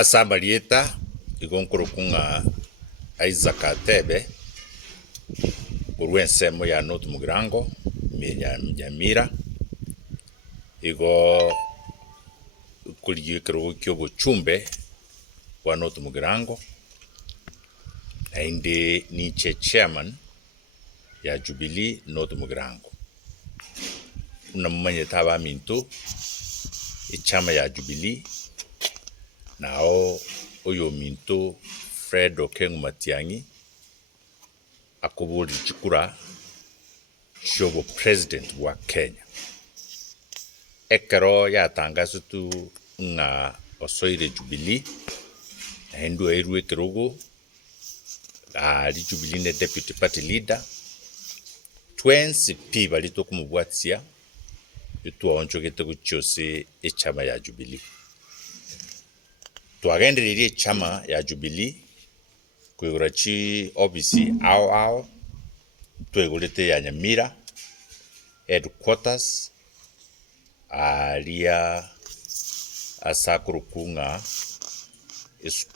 Asambalieta igonkoro kunga Isaac Atebe urwensemo ya North Mugirango Nyamira igo kuligikero kyobo chumbe wa North Mugirango na indi niche chairman ya Jubilee North Mugirango unamumanye taba minto ichama ya Jubilee nao oyo minto Fred Okengo Matiang'i akubuli chikura shobo president wa Kenya ekero yatangazo tu nga osoire Jubilee na endo erwe kerogo ali Jubilee ne deputy party leader 20 p bali to kumubwatia etu onchogete kuchose echama ya Jubilee twagendererie chama ya Jubilee kwigurachi obisi ao twegurite ya Nyamira headquarters alia asakuru kunga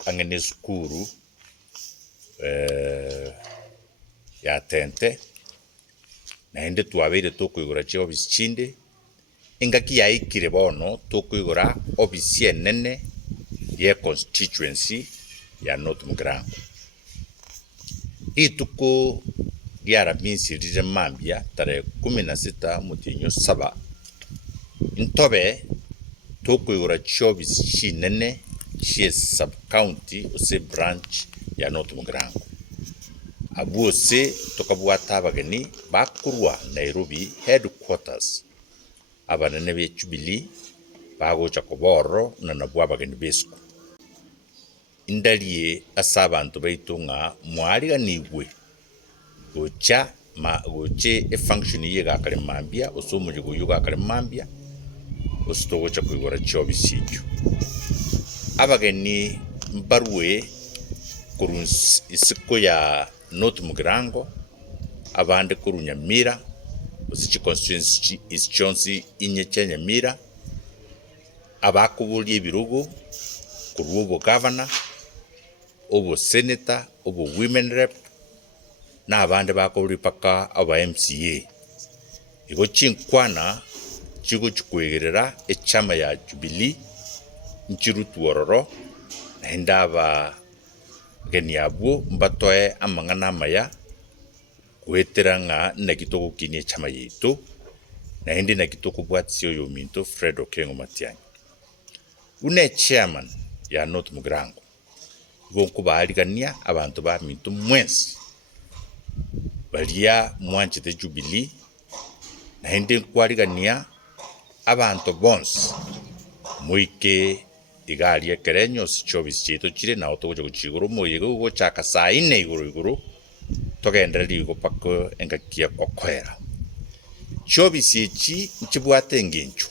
angene skuru ya tente na ende twabere tokwigurachi obisi chinde ingaki yaikire bono tokwigura obisi enene ye constituency ya North Mugirango ituko diara minsi rije mambia tare 16 mutinyo 7 intobe tokwigura chobisi chinene chie sub county ose branch ya North Mugirango abuose tokabwata abageni bakurwa Nairobi headquarters abanene be Jubilee bagocha koboro na nabwa abageni besku indalie asabantu baitunga mwaliga nigwe gocha goche function yega kale mambia osomuje kuyuga kale mambia ostogocha kuyigora chobisicho abageni mbarwe kurunsi isiko ya North Mugirango abande kurunya Mira osichi constituency is chonsi inyeche Nyamira abakubuli ebirugo kurubo governor obo senator obo women rep na abande bakubuli paka aba MCA igo chinkwana chigo chikwegerera echama ya Jubilee nchirutuororo na ndaba geni abu mbatoe amangana maya kweteranga nakitoko kini echama yetu na ndi nakitoko bwatsio yo minto Fred Okengo Matiang'i une chairman ya North Mugirango gonkuba aligania abantu ba minto mwensi balia mwanche de Jubilee na ndi kwaligania abantu bons muike igali ekerenyo sichobisi cheto chire na otogoje kuchiguru moyego go chaka saa 4 iguru togendera ligo pako engakia kokwera chobisi echi nchibwate ngenchu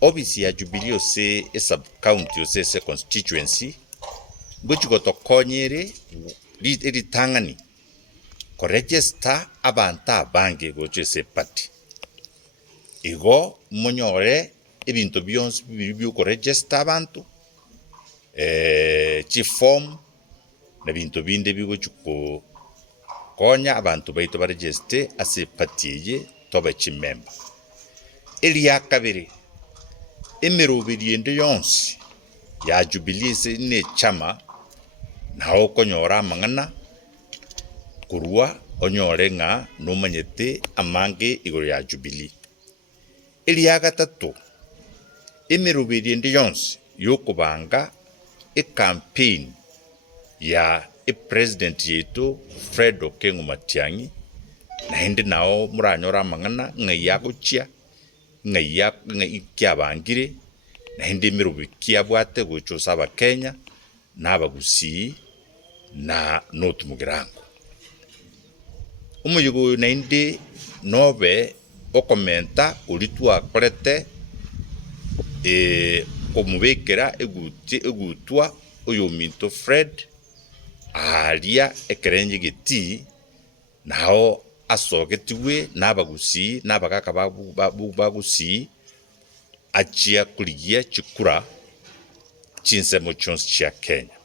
obisi ya Jubilee ose sub county ose constituency gochigo tokonyere ri tangani ko register abanta bange goche se party igo monyore ebintu byonse bibyo ko register abantu chi form na bintu binde bigo chuko konya abantu baito ba register ase party toba chi member elia kabiri emerobiri ende yonse ya Jubilee se ne chama na okonyora mangana kurwa onyore nga nomanyete amange igoro ya Jubilee elia gatatu emerobiri ende yonse yokubanga campaign ya president yetu Fred Okengo Matiang'i na hindi nao muranyora mangana ngaya kuchia ngaya kyabangire na hindi mirubikia bwate gochosa aba Kenya na abagusi na North Mugirango umuyigo na hindi nobe okomenta ulitua kolete komubekera egutwa oyo minto Fred alia ekerenje geti nao asogetiwe nabagusi nabagaka bagusi achia kuligia chikura chinsemo chionsi chia Kenya